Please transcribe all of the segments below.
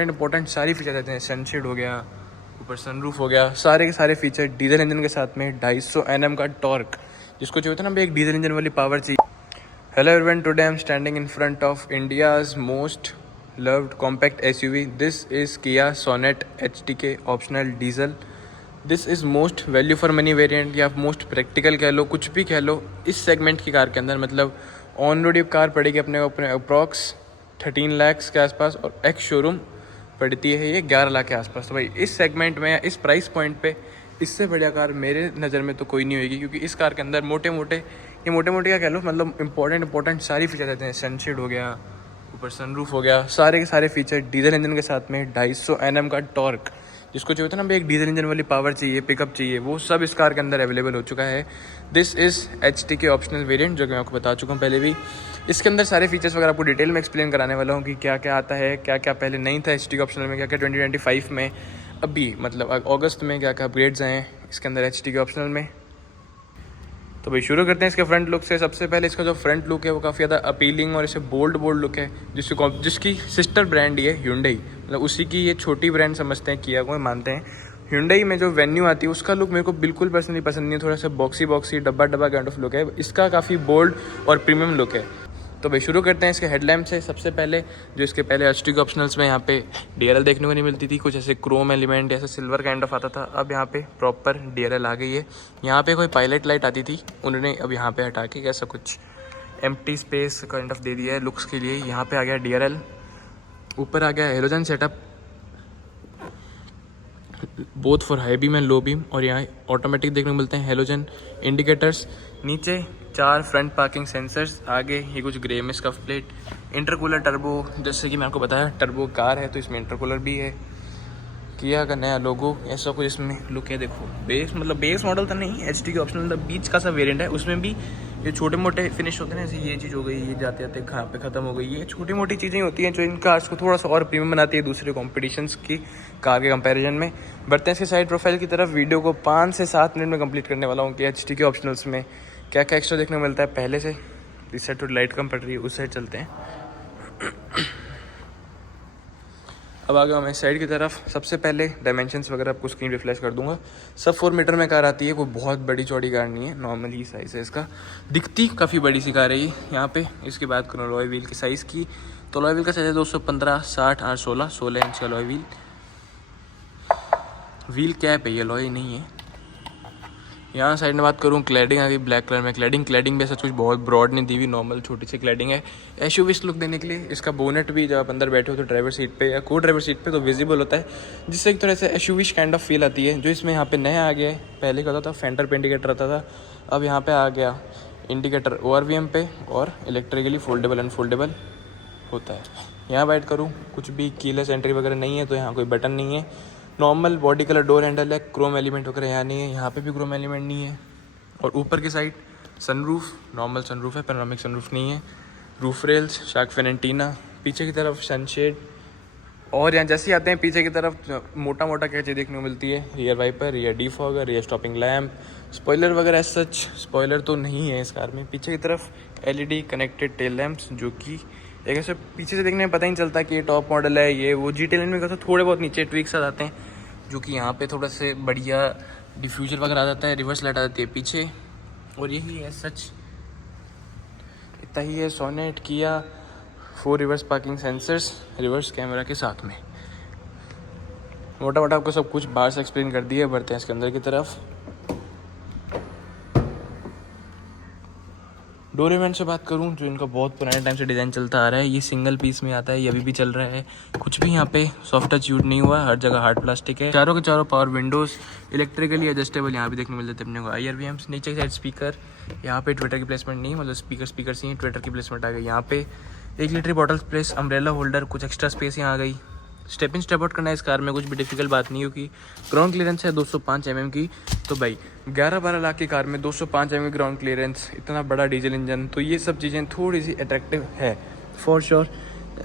Important सारी feature रहते हैं। सनशेड हो गया, ऊपर सनरूफ हो गया, सारे के सारे फीचर डीजल इंजन के साथ में 250 Nm का टॉर्क, जिसको चाहिए होता है ना भाई एक डीजल इंजन वाली पावर चाहिए। Hello everyone, today I am standing in front of India's most loved compact SUV. This is Kia Sonet HTK optional diesel. This is most value for money variant या most practical कह लो, कुछ भी कह लो इस segment की car के अंदर। मतलब ऑन रोड कार पड़ेगी अपने अप्रॉक्स 13 लाख के आसपास और एक्स शोरूम पड़ती है ये 11 लाख के आसपास। तो भाई इस सेगमेंट में या इस प्राइस पॉइंट पे इससे बढ़िया कार मेरे नज़र में तो कोई नहीं होगी, क्योंकि इस कार के अंदर मोटे मोटे क्या कह लो, मतलब इंपॉर्टेंट सारी फीचर रहते हैं। सनशेड हो गया, ऊपर सनरूफ हो गया, सारे के सारे फीचर डीजल इंजन के साथ में 250 Nm का टॉर्क, जिसको चाहिए होता है ना भाई एक डीजल इंजन वाली पावर चाहिए, पिकअप चाहिए, वो सब इस कार के अंदर अवेलेबल हो चुका है। This is HTK optional variant, जो कि मैं आपको बता चुका हूँ पहले भी। इसके अंदर सारे फीचर्स वगैरह आपको डिटेल में एक्सप्लेन कराने वाला हूँ कि क्या क्या आता है, क्या क्या पहले नहीं था HTK ऑप्शनल में, क्या क्या 2025 में अभी मतलब अगस्त में क्या क्या अपग्रेड्स आए हैं इसके अंदर HTK ऑप्शनल में। तो भाई शुरू करते हैं इसके फ्रंट लुक से। सबसे पहले इसका जो फ्रंट लुक है वो काफ़ी ज़्यादा अपीलिंग और इसे बोल्ड लुक है, जिसकी सिस्टर ब्रांड ही है Hyundai, मतलब उसी की ये छोटी ब्रांड समझते हैं, किया को मानते हैं। Hyundai में जो वेन्यू आती है उसका लुक मेरे को बिल्कुल पर्सनली पसंद नहीं है, थोड़ा सा बॉक्सी डब्बा काइंड ऑफ लुक है। इसका काफ़ी बोल्ड और प्रीमियम लुक है। तो भाई शुरू करते हैं इसके हेडलैम्प से। सबसे पहले जो इसके पहले HTK ऑप्शनल्स में यहाँ पे DRL देखने को नहीं मिलती थी, कुछ ऐसे क्रोम एलिमेंट ऐसे सिल्वर काइंड ऑफ आता था, अब यहाँ पे प्रॉपर DRL आ गई है। यहाँ पे कोई पायलट लाइट आती थी, उन्होंने अब यहाँ पे हटा के ऐसा कुछ एम्प्टी स्पेस काइंड ऑफ दे दिया है लुक्स के लिए। यहाँ पे आ गया DRL, ऊपर आ गया halogen setup both for high beam and low beam, और यहाँ ऑटोमेटिक देखने को मिलते हैं हेलोजन इंडिकेटर्स। नीचे 4 फ्रंट पार्किंग सेंसर्स, आगे ये कुछ ग्रे में स्कफ प्लेट, इंटरकूलर टर्बो, जैसे कि मैं आपको बताया टर्बो कार है तो इसमें इंटरकूलर भी है। किया का नया लोगो, ऐसा कुछ इसमें लुक है। देखो बेस मॉडल तो नहीं, HTK ऑप्शनल मतलब बीच का सा वेरिएंट है, उसमें भी ये छोटे मोटे फिनिश होते हैं, जैसे ये चीज़ हो गई, ये जाते जाते कहाँ पे ख़त्म हो गई, ये छोटी मोटी चीज़ें होती हैं जो इन कार्स को थोड़ा सा और प्रीमियम बनाती है दूसरे कॉम्पिटिशन्स की कार के कंपैरिजन में। बढ़ते हैं इसके साइड प्रोफाइल की तरफ। वीडियो को 5 से 7 मिनट में कंप्लीट करने वाला हूँ कि HTK ऑप्शनल्स में क्या क्या एक्स्ट्रा देखने को मिलता है। पहले से इस साइड थोड़ी लाइट कम पड़ रही है, उस साइड चलते हैं। अब आ गया मैं इस साइड की तरफ। सबसे पहले डायमेंशंस वगैरह आपको स्क्रीन पे फ्लैश कर दूंगा। सब 4 मीटर में कार आती है, कोई बहुत बड़ी चौड़ी कार नहीं है, नॉर्मली साइज़ है इसका। दिखती काफ़ी बड़ी सी कार है ये। यहाँ पे इसकी बात करूँ अलॉय व्हील की साइज़ की, तो अलॉय व्हील का साइज़ है 215, 60 और 16 इंच का अलॉय व्हील कैप है, ये अलॉय नहीं है। यहाँ साइड में बात करूँ क्लैडिंग आ गई ब्लैक कलर में। क्लैडिंग भी ऐसा कुछ बहुत ब्रॉड नहीं दी हुई, नॉर्मल छोटी सी क्लैडिंग है। SUV लुक देने के लिए इसका बोनेट भी जब आप अंदर बैठे हो तो ड्राइवर सीट पे या को ड्राइवर सीट पे तो विजिबल होता है, जिससे एक तरह से SUV काइंड ऑफ फील आती है। जो इसमें यहाँ पे नया आ गया है, पहले का था फेंडर पे इंडिकेटर आता था, अब यहाँ पे आ गया इंडिकेटर ORVM पे और इलेक्ट्रिकली फोल्डेबल अनफोल्डेबल होता है। यहाँ बाइट करूँ कुछ भी कीलेस एंट्री वगैरह नहीं है, तो यहाँ कोई बटन नहीं है। Normal body colour door handle है, क्रोम एलिमेंट वगैरह यहाँ नहीं है, यहाँ पे भी क्रोम एलिमेंट नहीं है। और ऊपर की साइड सनरूफ, नॉर्मल सनरूफ है, पैनोरामिक सनरूफ नहीं है। Roof rails, shark fin antenna, पीछे की तरफ सनशेड, और यहाँ जैसे ही आते हैं पीछे की तरफ मोटा क्या चीज़ देखने को मिलती है, rear wiper, rear defogger, rear stopping lamp, spoiler वगैरह एज सच स्पॉइलर तो नहीं है इस कार में। पीछे की तरफ LED कनेक्टेड टेल लैम्प्स, जो कि एक ऐसे पीछे से देखने में पता ही नहीं चलता कि ये टॉप मॉडल है। ये वो GT लाइन में कहते थोड़े बहुत नीचे ट्विक्स आ जाते हैं, जो कि यहाँ पे थोड़ा से बढ़िया डिफ्यूजर वगैरह आ जाता है, रिवर्स लाइट आ जाती है पीछे, और यही है सच, इतना ही है। सोनेट किया 4 reverse parking sensors reverse camera के साथ में। मोटा आपको सब कुछ बाहर से एक्सप्लेन कर दिया। बढ़ते हैं इसके अंदर की तरफ। डोर इवेंट से बात करूं, जो इनका बहुत पुराने टाइम से डिज़ाइन चलता आ रहा है, ये सिंगल पीस में आता है, ये अभी भी चल रहा है। कुछ भी यहाँ पे सॉफ्ट टच यूज नहीं हुआ, हर जगह हार्ड प्लास्टिक है। चारों के चारों पावर विंडोज़ इलेक्ट्रिकली एडजस्टेबल यहाँ भी देखने को मिलते थे अपने को। IRVMs, नीचे की साइड स्पीकर, यहाँ पे ट्विटर की प्लेसमेंट नहीं, मतलब स्पीकर ही ट्विटर की प्लेसमेंट आ गई। यहाँ पे 1 litre bottle place, umbrella holder, कुछ एक्स्ट्रा स्पेस यहाँ आ गई। स्टेप इन स्टेप आउट करना है इस कार में कुछ भी डिफिकल्ट बात नहीं, क्योंकि ग्राउंड क्लियरेंस है 205 mm की। तो भाई 11-12 लाख की कार में 205 mm ग्राउंड क्लियरेंस, इतना बड़ा डीजल इंजन, तो ये सब चीज़ें थोड़ी सी अट्रैक्टिव है फॉर श्योर।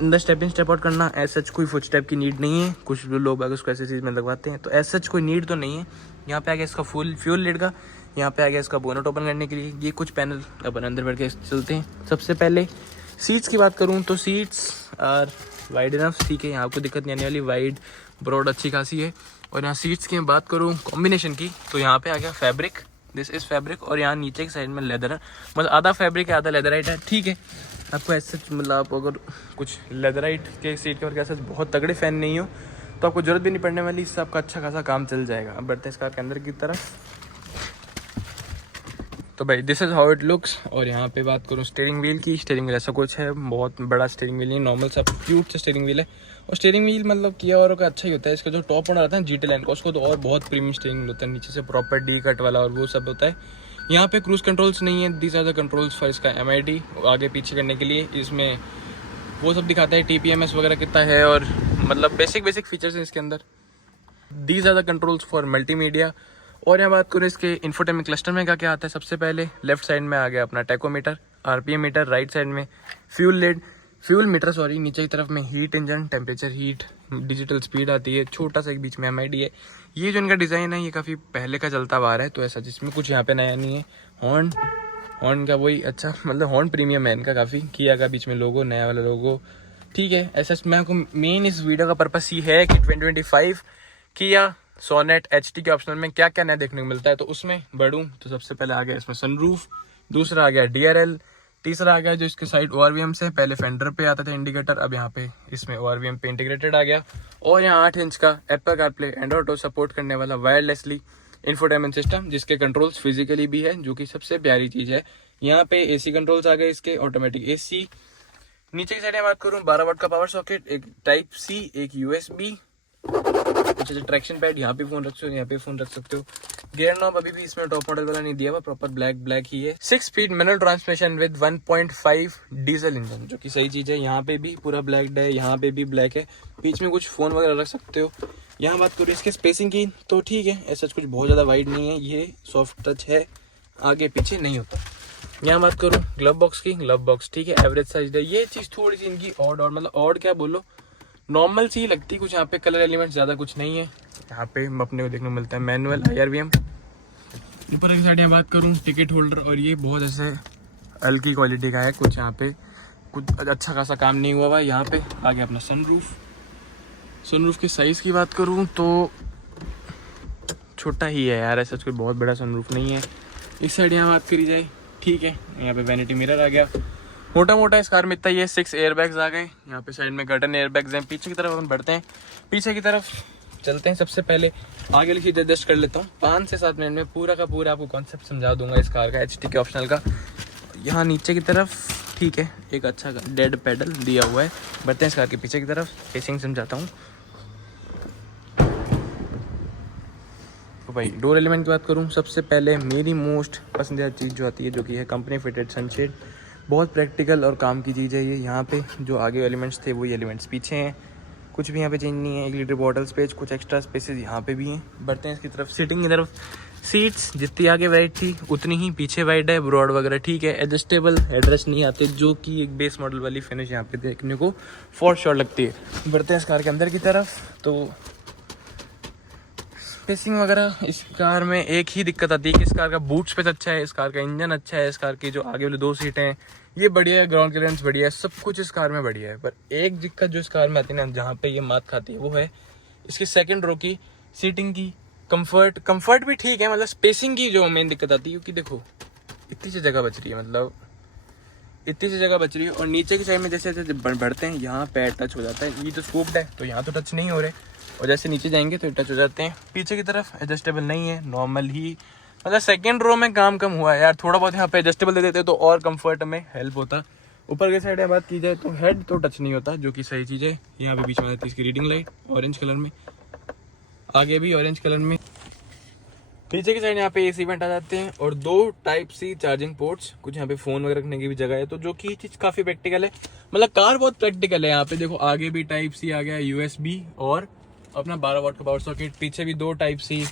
अंदर स्टेप इन स्टेप आउट करना एज सच कोई फुट स्टेप की नीड नहीं है, कुछ लोग अगर उसको ऐसी चीज़ में लगवाते हैं, तो एज सच कोई नीड तो नहीं है। यहाँ पे आ गया इसका फुल फ्यूल लिड का, यहाँ पे आ गया इसका बोनट ओपन करने के लिए, ये कुछ पैनल अपन अंदर बैठ के चलते हैं। सबसे पहले सीट्स की बात करूँ तो सीट्स आर वाइड इनफ, ठीक है, यहाँ आपको दिक्कत नहीं आने वाली, वाइड ब्रॉड अच्छी खासी है। और यहाँ सीट्स की मैं बात करूँ कॉम्बिनेशन की, तो यहाँ पे आ गया फैब्रिक, दिस इज़ फैब्रिक, और यहाँ नीचे की साइड में लेदर है, मतलब आधा फैब्रिक है आधा लेदराइट है, ठीक है। आपको ऐसे मतलब आप अगर कुछ लेदराइट के सीट के और ऐसे बहुत तगड़े फ़ैन नहीं हो तो आपको ज़रूरत भी नहीं पड़ने वाली, इससे आपका अच्छा खासा काम चल जाएगा। अब बढ़ते हैं इस कार के अंदर की तरफ। तो भाई this is how it looks. और यहाँ पे बात करूँ स्टीयरिंग व्हील की, स्टीयरिंग व्हील ऐसा कुछ है, बहुत बड़ा स्टीयरिंग व्हील नहीं, नॉर्मल सा क्यूट सा स्टीयरिंग व्हील है। और स्टीयरिंग व्हील मतलब किया और का अच्छा ही होता है, इसका जो टॉप मॉडल आता है GT लाइन का उसको तो और बहुत प्रीमियम स्टीयरिंग होता है, नीचे से प्रॉपर डी कट वाला और वो सब होता है। यहाँ पे क्रूज कंट्रोल्स नहीं है, these are the controls for इसका MID आगे पीछे करने के लिए, इसमें वो सब दिखाता है TPMS वगैरह कितना है, और मतलब बेसिक फीचर्स हैं इसके अंदर। These are the controls for multimedia. और यहाँ बात करें इसके इंफोटेनमेंट क्लस्टर में क्या आता है, सबसे पहले लेफ्ट साइड में आ गया अपना tachometer, RPM meter, right side में फ्यूल मीटर सॉरी, नीचे की तरफ में heat engine, temperature, heat, digital speed आती है, छोटा सा एक बीच में MID है। ये जो इनका डिज़ाइन है ये काफ़ी पहले का चलता आ रहा है, तो ऐसा जिसमें कुछ यहाँ पे नया नहीं है। हॉर्न का वही अच्छा, मतलब हॉर्न प्रीमियम है इनका काफ़ी, किया का बीच में लोगो, नया वाला लोगो, ठीक है। ऐसा मैं आपको मेन इस वीडियो का पर्पस ये है कि 2025 किया सोनेट HT के ऑप्शनल में क्या क्या नया देखने को मिलता है। तो उसमें बढ़ूँ तो सबसे पहले आ गया इसमें सनरूफ, दूसरा आ गया DRL, तीसरा आ गया जो इसके साइड ORVM से, पहले फेंडर पे आता था इंडिकेटर, अब यहाँ पे इसमें ORVM पे इंटीग्रेटेड आ गया। और यहाँ 8 इंच का Apple CarPlay Android auto support करने वाला वायरलेसली इंफोटेनमेंट सिस्टम, जिसके कंट्रोल्स फिजिकली भी है, जो कि सबसे प्यारी चीज़ है। यहाँ पे AC कंट्रोल्स आ गए इसके, ऑटोमेटिक AC। नीचे की साइड में बात करूँ 12 वाट का पावर सॉकेट, एक Type-C, एक USB, अच्छे से ट्रैक्शन पैड, यहाँ पे फोन रख सकते हो, यहाँ पे फोन रख सकते हो। गियर नॉब अभी भी इसमें टॉप मॉडल वाला नहीं दिया हुआ, प्रॉपर ब्लैक ही है। 6 speed manual transmission with 1.5 diesel engine, जो कि सही चीज़ है। यहाँ पे भी पूरा ब्लैक है, यहाँ पे भी ब्लैक है, बीच में कुछ फोन वगैरह रख सकते हो। यहाँ बात करूँ इसके स्पेसिंग की तो ठीक है, ऐसा कुछ बहुत ज़्यादा वाइड नहीं है, ये सॉफ्ट टच है, आगे पीछे नहीं होता। यहाँ बात करूँ ग्लव बॉक्स की, ग्लव बॉक्स ठीक है, एवरेज साइज है। ये चीज़ थोड़ी सी इनकी ऑड, और मतलब ऑड क्या बोलो, नॉर्मल सी लगती, कुछ यहाँ पे कलर एलिमेंट्स ज़्यादा कुछ नहीं है। यहाँ पे अपने को देखने को मिलता है मैनुअल IRVM। ऊपर की साइड यहाँ बात करूँ टिकट होल्डर, और ये बहुत ऐसे हल्की क्वालिटी का है, कुछ यहाँ पे कुछ अच्छा खासा काम नहीं हुआ हुआ। यहाँ पे आ गया अपना सनरूफ के साइज़ की बात करूँ तो छोटा ही है यार, ऐसा कोई बहुत बड़ा सनरूफ नहीं है। इस साइड यहाँ बात करी जाए ठीक है, यहाँ पे वैनिटी मिरर आ गया, मोटा इस कार में इतना ही है। 6 एयरबैग्स आ गए, यहाँ पे साइड में कर्टन एयरबैग्स हैं। पीछे की तरफ हम बढ़ते हैं, पीछे की तरफ चलते हैं। सबसे पहले आगे लिखी एडजस्ट कर लेता हूँ, 5 से 7 मिनट में पूरा का पूरा आपको कॉन्सेप्ट समझा दूंगा इस कार का, HT के ऑप्शनल का। यहाँ नीचे की तरफ ठीक है, एक अच्छा डेड पेडल दिया हुआ है। बढ़ते हैं इस कार के पीछे की तरफ, फेसिंग समझाता हूँ। तो भाई डोर एलिमेंट की बात करूँ, सबसे पहले मेरी मोस्ट पसंदीदा चीज़ जो आती है, जो कि है कंपनी फिटेड सनशेड। बहुत प्रैक्टिकल और काम की चीज़ है ये। यहाँ पे जो आगे एलिमेंट्स थे वही एलिमेंट्स पीछे हैं, कुछ भी यहाँ पे चेंज नहीं है। 1 लीटर बॉटल स्पेस, कुछ एक्स्ट्रा स्पेसेस यहाँ पे भी हैं। बढ़ते हैं इसकी तरफ, सीटिंग की तरफ। सीट्स जितनी आगे वाइड थी उतनी ही पीछे वाइड है, ब्रॉड वगैरह ठीक है। एडजस्टेबल हेडरेस्ट नहीं आते, जो कि एक बेस मॉडल वाली फिनिश यहाँ पे देखने को फॉर श्योर लगती है। बढ़ते हैं इस कार के अंदर की तरफ, तो स्पेसिंग वगैरह इस कार में एक ही दिक्कत आती है कि इस कार का बूट स्पेस अच्छा है, इस कार का इंजन अच्छा है, इस कार की जो आगे वाली 2 सीटें हैं ये बढ़िया है, ग्राउंड क्लियरेंस बढ़िया है, सब कुछ इस कार में बढ़िया है। पर एक दिक्कत जो इस कार में आती है ना, जहाँ पे ये मात खाती है, वो है इसकी सेकंड रो की सीटिंग की कंफर्ट भी ठीक है, मतलब स्पेसिंग की जो मेन दिक्कत आती है, क्योंकि देखो इतनी सी जगह बच रही है, मतलब इतनी सी जगह बच रही है। और नीचे की साइड में जैसे जैसे बढ़ते हैं यहाँ पैर टच हो जाता है, ये तो स्कूप्ड है तो यहाँ तो टच नहीं हो रहे, और जैसे नीचे जाएंगे तो टच हो जाते हैं। पीछे की तरफ एडजस्टेबल नहीं है, नॉर्मल ही, मतलब सेकंड रो में काम कम हुआ है यार, थोड़ा बहुत यहाँ पे एडजस्टेबल दे देते तो और कंफर्ट में हेल्प होता। ऊपर की साइड में बात की जाए तो हेड तो टच नहीं होता, जो कि सही चीज़ है। यहाँ पे बीच में आती है इसकी रीडिंग लाइट ऑरेंज कलर में, आगे भी ऑरेंज कलर में। पीछे की साइड यहाँ पे AC वेंट आ जाते हैं, और 2 Type-C चार्जिंग पोर्ट्स, कुछ यहाँ पे फोन वगैरह रखने की भी जगह है, तो जो कि चीज़ काफ़ी प्रैक्टिकल है, मतलब कार बहुत प्रैक्टिकल है। यहाँ पे देखो आगे भी Type-C आ गया, USB और अपना 12 वाट का पावर सॉकेट, पीछे भी 2 Type-C।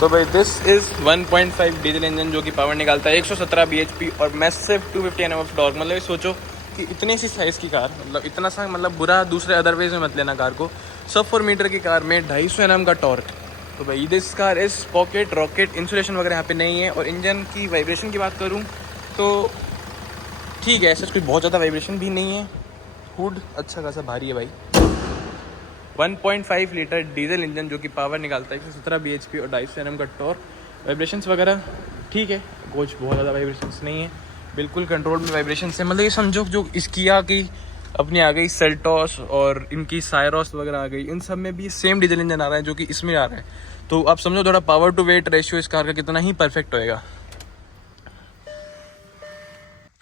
तो भाई दिस इज 1.5 डीजल इंजन जो कि पावर निकालता है 117 bhp और मैसिव 250 Nm ऑफ टॉर्क। मतलब ये सोचो कि इतनी सी साइज़ की कार, मतलब इतना सा, मतलब बुरा दूसरे अदरवाइज में मत लेना कार को, सब 4 मीटर की कार में 250 Nm का टॉर्क। तो भाई दिस कार इस पॉकेट रॉकेट, इंसुलेशन वगैरह यहाँ पे नहीं है। और इंजन की वाइब्रेशन की बात करूँ तो ठीक है, ऐसा कोई बहुत ज़्यादा वाइब्रेशन भी नहीं है। हुड अच्छा खासा भारी है भाई। 1.5 लीटर डीजल इंजन जो कि पावर निकालता है 117 bhp और 250 Nm का टॉर्क। वाइब्रेशंस वगैरह ठीक है, कुछ बहुत ज़्यादा वाइब्रेशंस नहीं है, बिल्कुल कंट्रोल में वाइब्रेशन है। मतलब ये समझो जो इस किया की अपनी आ गई सेल्टॉस और इनकी सायरोस वगैरह आ गई, इन सब में भी सेम डीजल इंजन आ रहा है जो कि इसमें आ रहा है। तो आप समझो थोड़ा पावर टू वेट रेशियो इस कार का कितना ही परफेक्ट होएगा।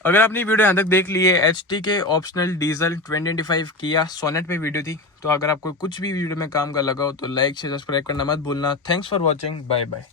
अगर आपने वीडियो यहाँ तक देख ली है, HT के ऑप्शनल डीजल 2025 किया सोनेट पे वीडियो थी। तो अगर आपको कुछ भी वीडियो में काम का लगा हो तो लाइक शेयर सब्सक्राइब करना मत भूलना। Thanks for watching, bye bye.